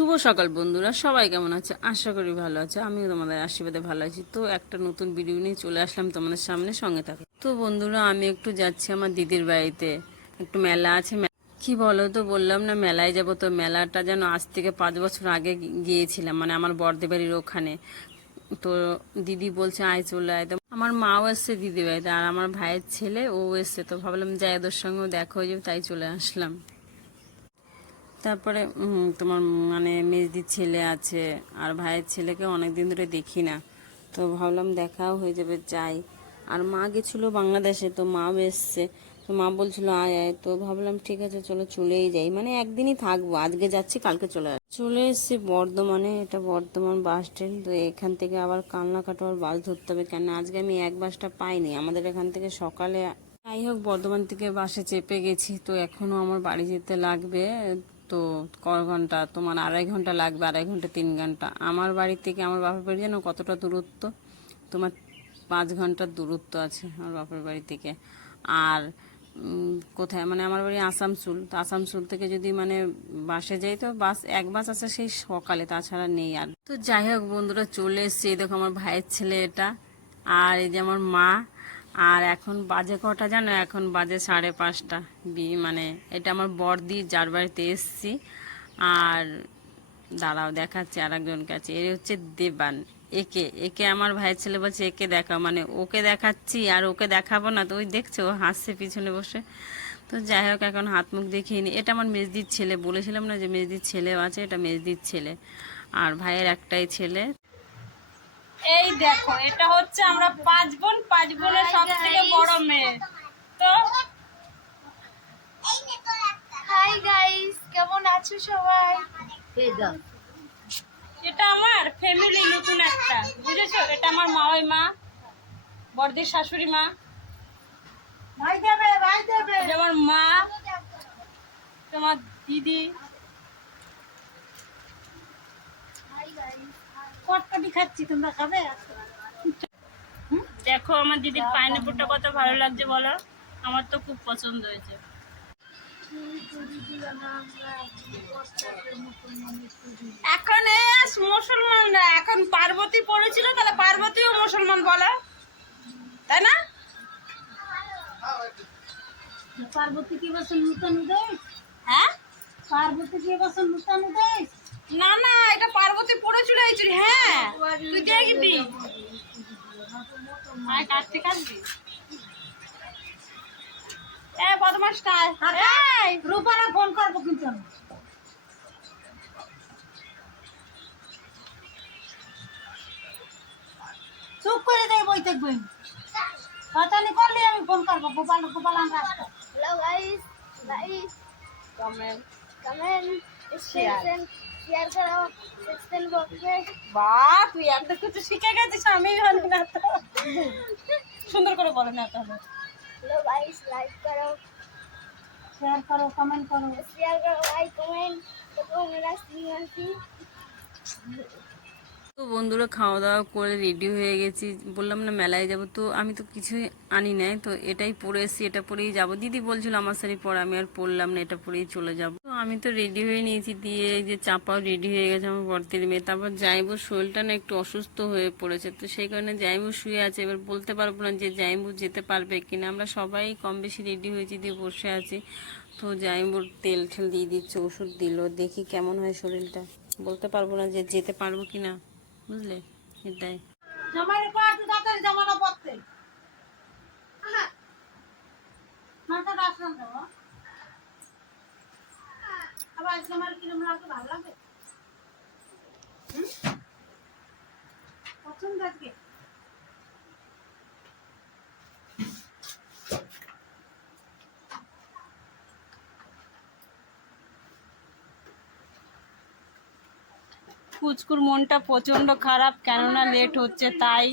শুভ সকাল বন্ধুরা, সবাই কেমন আছে? আশা করি ভালো আছে। আমিও তোমাদের আশীর্বাদে ভালো আছি। তো একটা নতুন ভিডিও নিয়ে চলে আসলাম তোমাদের সামনে, সঙ্গে থাকে। তো বন্ধুরা, আমি একটু যাচ্ছি আমার দিদির বাড়িতে, একটু মেলা আছে। কি বলো তো, বললাম না মেলায় যাব। তো মেলাটা যেন আজ থেকে 5 বছর আগে গিয়েছিলাম, মানে আমার বড়দের বাড়ির ওখানে। তো দিদি বলছে আয় চলে আয়। তো আমার মাও এসছে দিদি বাড়িতে, আর আমার ভাইয়ের ছেলে ও এসছে। তো ভাবলাম যাই, ওদের সঙ্গেও দেখা হয়ে যাবে, তাই চলে আসলাম। তারপরে তোমার মানে মেজদির ছেলে আছে, আর ভাইয়ের ছেলেকে অনেক দিন ধরে দেখি না। তো ভাবলাম দেখাও হয়ে যাবে, যাই। আর মা গেছিলো বাংলাদেশে, তো মাও এসছে। তো মা বলছিল আয় আয়, তো ভাবলাম ঠিক আছে চলো চলেই যাই, মানে একদিনই থাকবো। আজকে যাচ্ছি, কালকে চলে এসেছি বর্ধমানে। এটা বর্ধমান বাস স্ট্যান্ড। তো এখান থেকে আবার কালনাকাটোয়ার বাস ধরতে হবে, কেন আজকে আমি এক বাসটা পাইনি। আমাদের এখান থেকে সকালে, যাই হোক বর্ধমান থেকে বাসে চেপে গেছি। তো এখনও আমার বাড়ি যেতে লাগবে তো কয় ঘন্টা, তোমার 2.5 ঘন্টা লাগবে, 2.5 ঘন্টা 3 ঘন্টা। আমার বাড়ি থেকে আমার বাপের বাড়ি জানো কতটা দূরত্ব? তোমার 5 ঘন্টার দূরত্ব আছে আমার বাপের বাড়ি থেকে। আর কোথায়, মানে আমার বাড়ি আসানসোল। তো আসানসোল থেকে যদি মানে বাসে যাই, তো এক বাস আছে সেই সকালে, তাছাড়া নেই। আর তো যাই হোক বন্ধুরা, চলে এসছি। এই দেখো আমার ভাইয়ের ছেলে এটা, আর এই যে আমার মা। আর এখন বাজে কটা জানো? এখন বাজে 5:30। মানে এটা আমার বড়দি, যার বাড়িতে এসছি। আর দাঁড়াও দেখাচ্ছি আর একজন কাছে। এর হচ্ছে দেবান। একে একে আমার ভাইয়ের ছেলে বলছে একে দেখা, মানে ওকে দেখাচ্ছি আর ওকে দেখাবো না। তো ওই দেখছো ও হাসছে পিছনে বসে। তো যাই হোক, এখন হাত মুখ দেখিয়ে নি। এটা আমার মেজদির ছেলে, বলেছিলাম না যে মেজদির ছেলেও আছে। এটা মেজদির ছেলে, আর ভাইয়ের একটাই ছেলে। এই দেখো, এটা হচ্ছে আমরা 5 বোন, 5 বোনের সব থেকে বড় মেয়ে। তো হাই গাইস, কেমন আছো সবাই? এটা আমার ফ্যামিলি নতুন একটা, বুঝেছো? এটা আমার মাওই মা, বড়দির শাশুড়ি মা, এটা আমার মা, তোমার দিদি। কটকটি খাচ্ছি, তোমরা খাবে? দেখো আমার দিদির পাইনাপলটা কত ভালো লাগছে বলো। আমার তো খুব পছন্দ হয়েছে। এখন মুসলমানরা, এখন পার্বতী পড়েছিল, তাহলে পার্বতীও মুসলমান বলো, তাই না? পার্বতী কি বছর নূতন উদয়? হ্যাঁ, পার্বতী কি বছর নূতন উদয়? না না, এটা পার্বতী পড়েছিল এই চুরি। হ্যাঁ, তুই দেখবি। আয় কাটতে কাটবি। এ বদমাসটা, এই রূপারা ফোন করবো কিন্তু আমি। চুপ করে দেয়, বই থাকবেন। কথা নি করলে আমি ফোন করবো। গোপাল গোপাল আমরা আসবো। Hello guys, comment comment, share करो, section box में বাহ, তুই এত কিছু শিখে গেছিস, আমি জানি না তো। সুন্দর করে বলে না তাহলে। hello guys, like करो, শেয়ার করো, কমেন্ট করো। share करो, like comment, तो मेरा सी তো বন্ধুরা, খাওয়া দাওয়া করে রেডি হয়ে গেছি। বললাম না মেলায় যাব, তো আমি তো কিছুই আনি নাই। তো এটাই পরে এসেছি, এটা পরেই যাব। দিদি বলছিল আমার শাড়ি পর, আমি আর পরলাম না, এটা পরেই চলে যাব। তো আমি তো রেডি হয়ে নিয়েছি, দিয়ে এই যে চাপাও রেডি হয়ে গেছে আমার বড়দের মেয়ে। তারপর জাইবুর শরীরটা না একটু অসুস্থ হয়ে পড়েছে, তো সেই কারণে জাইবু শুয়ে আছে। এবার বলতে পারবো না যে জাইবু যেতে পারবে কিনা। আমরা সবাই কম বেশি রেডি হয়েছি, দিয়ে বসে আছি। তো জাইবুর তেল ঠেল দিয়ে দিচ্ছে, ওষুধ দিল, দেখি কেমন হয় শরীরটা। বলতে পারবো না যে যেতে পারবো কিনা, বুঝলে? এটাই। জামাই কো একটু তাড়াতাড়ি জামাটা পরতে। মাথাটা আসলাম দাও। আবার জামার কিরম লাগে, ভালো লাগে? পছন্দ আজকে? পুচকুর মনটা প্রচন্ড খারাপ, কেননা লেট হচ্ছে তাই।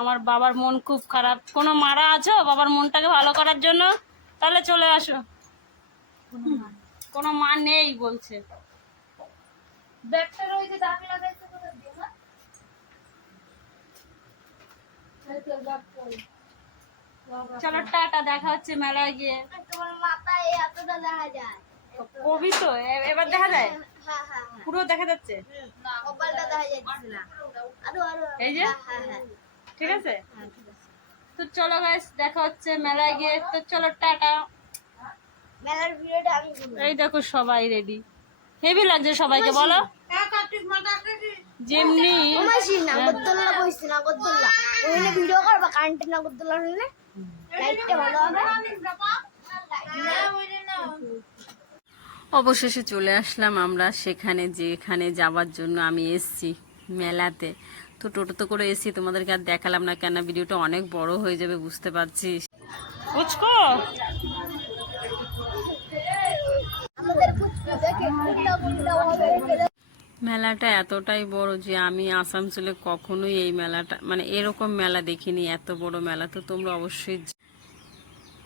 আমার বাবার মন খুব খারাপ। কোনো মারা আছো বাবার মনটাকে ভালো করার জন্য? তাহলে চলে আসো। কোনো মা নেই বলছে। ব্যাগটার ওই যে দাগ লাগাইছে কোথা দিয়ে না? এই তো দাগ পড়ে। চলো টাটা, দেখা হচ্ছে মেলায় গিয়ে। तुम्हारा माता ये आता तो দেখা যায়। কবি তো এবার দেখা যায়। হ্যাঁ পুরো দেখা যাচ্ছে? কপালটা দেখা যাচ্ছে না। আরো আরো এই যে হ্যাঁ হ্যাঁ ঠিক আছে। হ্যাঁ ঠিক আছে। তো চলো গাইস, দেখা হচ্ছে মেলায় গিয়ে। তো চলো টাটা। মেলার ভিডিওটা আমি করব। এই দেখো সবাই রেডি, হেভি লাগছে সবাইকে বলো। যেমনি ওমাইছি নাগরদোল্লা কইছি নাগরদোল্লা। ওইনে ভিডিও করবা কারেন্ট নাগরদোল্লা হইলে লাইটটা ভালো হবে। অবশেষে চলে আসলাম আমরা সেখানে, যেখানে যাওয়ার জন্য আমি এসছি মেলাতে। তো টোটোতে করে এসছি, তোমাদেরকে আর দেখালাম না কেন, ভিডিওটা অনেক বড় হয়ে যাবে বুঝতে পারছিস। বুঝকো আমাদের পুচকু দেখে কোনটা কোনটা হবে। মেলাটা এতটাই বড় যে আমি আসানসোলে কখনোই এই মেলাটা মানে এরকম মেলা দেখিনি, এত বড় মেলা। তো তোমরা অবশ্যই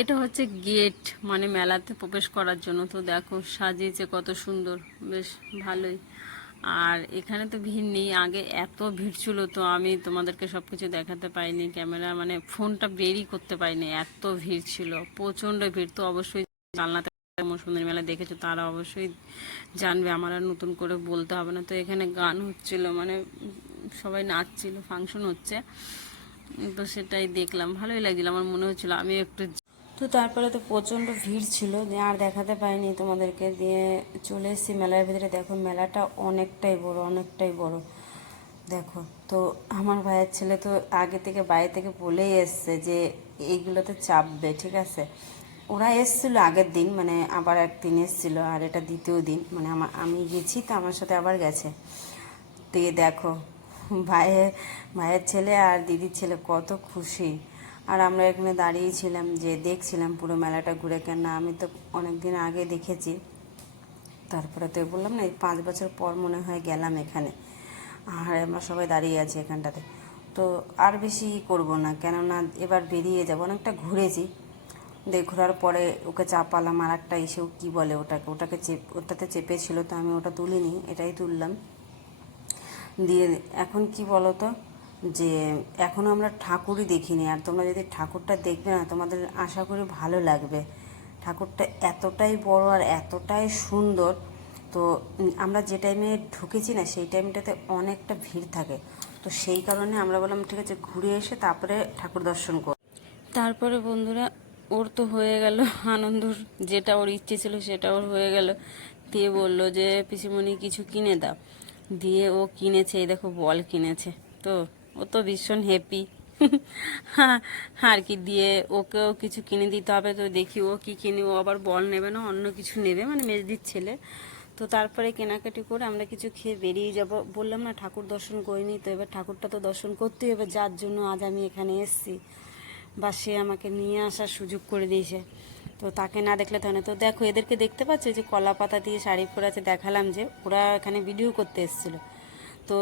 এটা হচ্ছে গেট, মানে মেলাতে প্রবেশ করার জন্য। তো দেখো সাজিয়েছে কত সুন্দর, বেশ ভালোই। আর এখানে তো ভিড় নেই, আগে এত ভিড় ছিল, তো আমি তোমাদেরকে সব কিছু দেখাতে পাইনি, ক্যামেরা মানে ফোনটা বেরই করতে পারিনি, এত ভিড় ছিল, প্রচণ্ড ভিড়। তো অবশ্যই জানলাতে সুন্দর মেলা দেখেছো তারা অবশ্যই জানবে, আমার আর নতুন করে বলতে হবে না। তো এখানে গান হচ্ছিল, মানে সবাই নাচছিল, ফাংশন হচ্ছে, তো সেটাই দেখলাম, ভালোই লাগছিল, আমার মনে হচ্ছিল আমি একটু। তো তারপরে তো প্রচণ্ড ভিড় ছিল, দিয়ে আর দেখাতে পারিনি তোমাদেরকে, দিয়ে চলে এসেছি মেলার ভিতরে। দেখো মেলাটা অনেকটাই বড়, অনেকটাই বড়। দেখো তো আমার ভাইয়ের ছেলে তো আগে থেকে বাইরে থেকে বলেই এসছে যে এইগুলোতে চাপবে, ঠিক আছে। ওরা এসেছিলো আগের দিন, মানে আবার একদিন এসেছিলো, আর এটা দ্বিতীয় দিন, মানে আমি গেছি তো আমার সাথে আবার গেছে। দিয়ে দেখো ভাইয়ের ছেলে আর দিদির ছেলে কত খুশি। আর আমরা এখানে দাঁড়িয়েছিলাম, যে দেখছিলাম পুরো মেলাটা ঘুরে, কেন আমি তো অনেক দিন আগে দেখেছি। তারপরে তো বললাম না, এই 5 বছর পর মনে হয় গেলাম এখানে। আর আমরা সবাই দাঁড়িয়ে আছি এখানটাতে। তো আর বেশি করব না, কেননা এবার বেরিয়ে যাব, অনেকটা ঘুরেছি। ঘোরার পরে ওকে চাপালাম, আর একটা এসেও কী বলে ওটাকে ওটাতে চেপেছিল, তো আমি ওটা তুলিনি, এটাই তুললাম। দিয়ে এখন কি বলো তো, যে এখনও আমরা ঠাকুরই দেখিনি, আর তোমরা যদি ঠাকুরটা দেখবে না তোমাদের আশা করি ভালো লাগবে। ঠাকুরটা এতটাই বড় আর এতটাই সুন্দর। তো আমরা যে টাইমে ঢুকেছি না সেই টাইমটাতে অনেকটা ভিড় থাকে, তো সেই কারণে আমরা বললাম ঠিক আছে ঘুরে এসে তারপরে ঠাকুর দর্শন করব। তারপরে বন্ধুরা ওর তো হয়ে গেল আনন্দ, যেটা ওর ইচ্ছে ছিল সেটা ওর হয়ে গেল। দিয়ে বললো যে পিসিমণি কিছু কিনে দাও, দিয়ে ও কিনেছে, এই দেখো বল কিনেছে। তো ও তো ভীষণ হ্যাপি আর কি, দিয়ে ওকেও কিছু কিনে দিতে হবে। তো দেখি ও কি কিনে, ও আবার বল নেবে না অন্য কিছু নেবে, মানে মেজদির ছেলে। তো তারপরে কেনাকাটি করে আমরা কিছু খেয়ে বেরিয়ে যাব। বললাম না ঠাকুর দর্শন করিনি, তো এবার ঠাকুরটা তো দর্শন করতেই হবে, যার জন্য আজ আমি এখানে এসেছি, বা সে আমাকে নিয়ে আসার সুযোগ করে দিয়েছে। তো তাকে না দেখলে তো না। তো দেখো এদেরকে দেখতে পাচ্ছ, যে কলা পাতা দিয়ে শাড়ি পরে আছে, দেখালাম যে ওরা এখানে ভিডিও করতে এসেছিলো। তো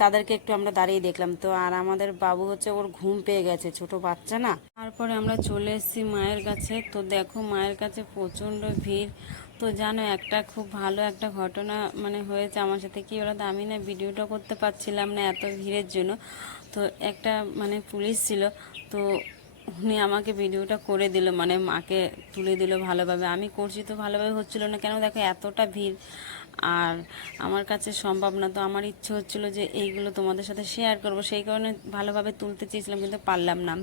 তাদেরকে একটু আমরা দাঁড়িয়ে দেখলাম। তো আর আমাদের বাবু হচ্ছে, ওর ঘুম পেয়ে গেছে, ছোট বাচ্চা না। তারপরে আমরা চলে এসেছি মায়ের কাছে। তো দেখো মায়ের কাছে প্রচণ্ড ভিড়। তো জানো একটা খুব ভালো একটা ঘটনা মানে হয়েছে আমার সাথে, কি ওরা আমি না ভিডিওটা করতে পারছিলাম না এত ভিড়ের জন্য। তো একটা মানে পুলিশ ছিল, তো উনি আমাকে ভিডিওটা করে দিল, মানে মাকে তুলে দিল ভালোভাবে। আমি করছি তো ভালোভাবে হচ্ছিল না, কেন দেখো এতটা ভিড়, আর আমার কাছে সম্ভব না। তো আমার ইচ্ছে হচ্ছিল যে এইগুলো তোমাদের সাথে শেয়ার করব, সেই কারণে ভালোভাবে তুলতে চেয়েছিলাম, কিন্তু পারলাম না,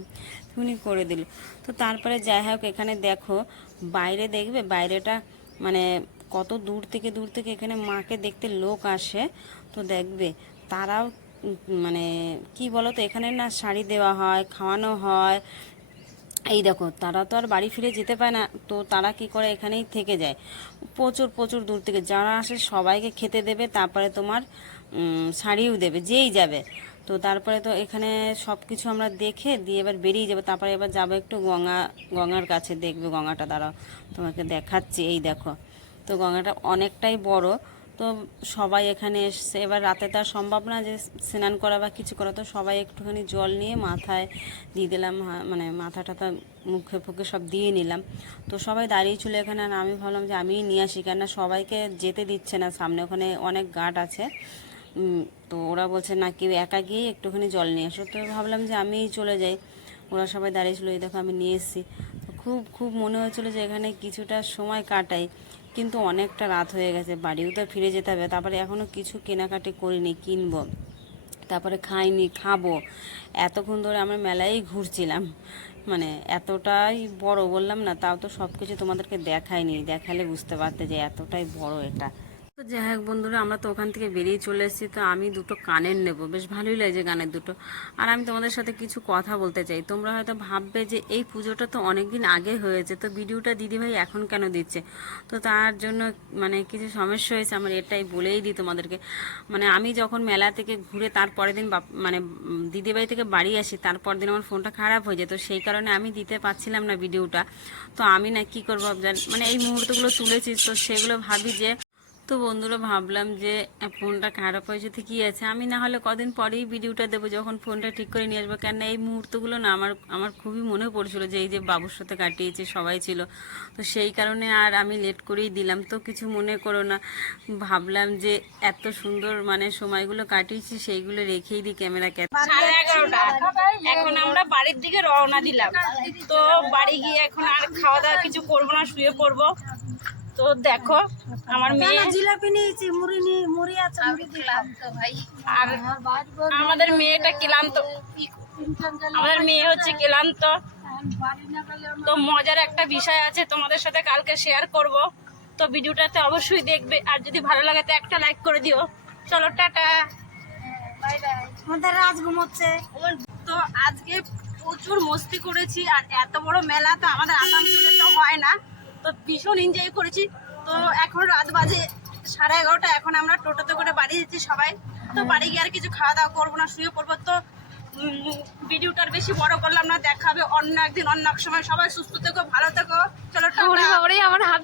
উনি করে দিল। তো তারপরে যাই হোক, এখানে দেখো বাইরে দেখবে, বাইরেটা মানে কত দূর থেকে এখানে মাকে দেখতে লোক আসে। তো দেখবে তারাও মানে কি বলো তো, এখানে না শাড়ি দেওয়া হয়, খাওয়ানো হয়। এই দেখো তারা তো আর বাড়ি ফিরে যেতে পায় না, তো তারা কি করে এখানেই থেকে যায়, প্রচুর প্রচুর দূর থেকে যারা আসে সবাইকে খেতে দেবে, তারপরে তোমার শাড়িও দেবে যেই যাবে। তো তারপরে তো এখানে সব কিছু আমরা দেখে দিয়ে এবার বেরিয়ে যাবো। তারপরে এবার যাবো একটু গঙ্গার কাছে, দেখবে গঙ্গাটা, দাঁড়াও তোমাকে দেখাচ্ছি। এই দেখো, তো গঙ্গাটা অনেকটাই বড়। তো সবাই এখানে এসছে, এবার রাতে তো আর সম্ভব না যে স্নান করা বা কিছু করা, তো সবাই একটুখানি জল নিয়ে মাথায় দিয়ে দিলাম, মানে মাথা টাথা মুখে ফুকে সব দিয়ে নিলাম। তো সবাই দাঁড়িয়ে ছিল এখানে, আর আমি ভাবলাম যে আমিই নিয়ে আসি, কেননা সবাইকে যেতে দিচ্ছে না সামনে, ওখানে অনেক গার্ড আছে। তো ওরা বলছে না কেউ একা গিয়ে একটুখানি জল নিয়ে আসো, তো ভাবলাম যে আমিই চলে যাই। ওরা সবাই দাঁড়িয়েছিল, এই দেখো আমি নিয়ে এসেছি। তো খুব খুব মনে হয়েছিল যে এখানে কিছুটা সময় কাটাই, কিন্তু অনেকটা রাত হয়ে গেছে, বাড়িও তো ফিরে যেতে হবে। তারপরে এখনও কিছু কেনাকাটি করিনি, কিনবো, তারপরে খাইনি, খাবো। এতক্ষণ ধরে আমরা মেলায় ঘুরছিলাম, মানে এতটাই বড় বললাম না, তাও তো সব কিছু তোমাদেরকে দেখাইনি, দেখালে বুঝতে পারতে যে এতটাই বড় এটা। তো যাই হোক বন্ধুরা, আমরা তো ওখান থেকে বেরিয়ে চলে এসেছি। তো আমি দুটো কানের নেব, বেশ ভালোই লাগছে কানের দুটো। আর আমি তোমাদের সাথে কিছু কথা বলতে চাই। তোমরা হয়তো ভাববে যে এই পুজোটা তো অনেক দিন আগে হয়েছে, তো ভিডিওটা দিদিভাই এখন কেন দিচ্ছে? তো তার জন্য মানে কিছু সমস্যা হয়েছে আমার, এটাই বলেই দিই তোমাদেরকে। মানে আমি যখন মেলা থেকে ঘুরে তারপরের দিন মানে দিদিবাড়ি থেকে বাড়ি আসি, তারপর দিন আমার ফোনটা খারাপ হয়ে যায়, তো সেই কারণে আমি দিতে পারছিলাম না ভিডিওটা। তো আমি না কি করবো, মানে এই মুহূর্তগুলো তুলেছি, তো সেগুলো ভাবি যে, তো বন্ধুরা ভাবলাম যে ফোনটা খারাপ হয়েছে তো কী আছে, আমি না হলে কদিন পরেই ভিডিওটা দেবো যখন ফোনটা ঠিক করে নিয়ে আসবো। কেন এই মুহূর্তগুলো না আমার খুবই মনে পড়ছিল যে এই যে বাবুর সাথে কাটিয়েছে, সবাই ছিল, তো সেই কারণে আর আমি লেট করেই দিলাম। তো কিছু মনে করো না, ভাবলাম যে এত সুন্দর মানে সময়গুলো কাটিয়েছি সেইগুলো রেখেই দিই ক্যামেরাকে। 11:30 এখন আমরা বাড়ির দিকে রওনা দিলাম। তো বাড়ি গিয়ে এখন আর খাওয়া দাওয়া কিছু করবো না, শুয়ে পড়বো। তো দেখো আমার মেয়ে জিলাপি নিয়েছি, মুড়ি আছে, মুড়ি দিলাম তো ভাই। আর আমাদের মেয়েটা ক্লান্ত, আমাদের মেয়ে হচ্ছে ক্লান্ত। তো মজার একটা বিষয় আছে, তোমাদের সাথে কালকে শেয়ার করব। তো ভিডিওটাতে অবশ্যই দেখবে, আর যদি ভালো লাগে তো একটা লাইক করে দিও। চলো টাটা, বাই বাই। আমাদের রাজ ঘুমোচ্ছে। তো আজকে প্রচুর মস্তি করেছি, আর এত বড় মেলা তো আমাদের আসানসোলে তো হয় না, তো ভীষণ এনজয় করেছি। তো এখন রাত বাজে 11:30, এখন আমরা টোটোতে করে বাড়ি যাচ্ছি সবাই। তো বাড়ি গিয়ে আর কিছু খাওয়া দাওয়া করবো না, শুয়ে পড়বো। তো ভিডিওটার বেশি বড় করলাম না, দেখা হবে অন্য একদিন অন্য এক সময়। সবাই সুস্থ থেকো, ভালো থেকো, চলো টাটা।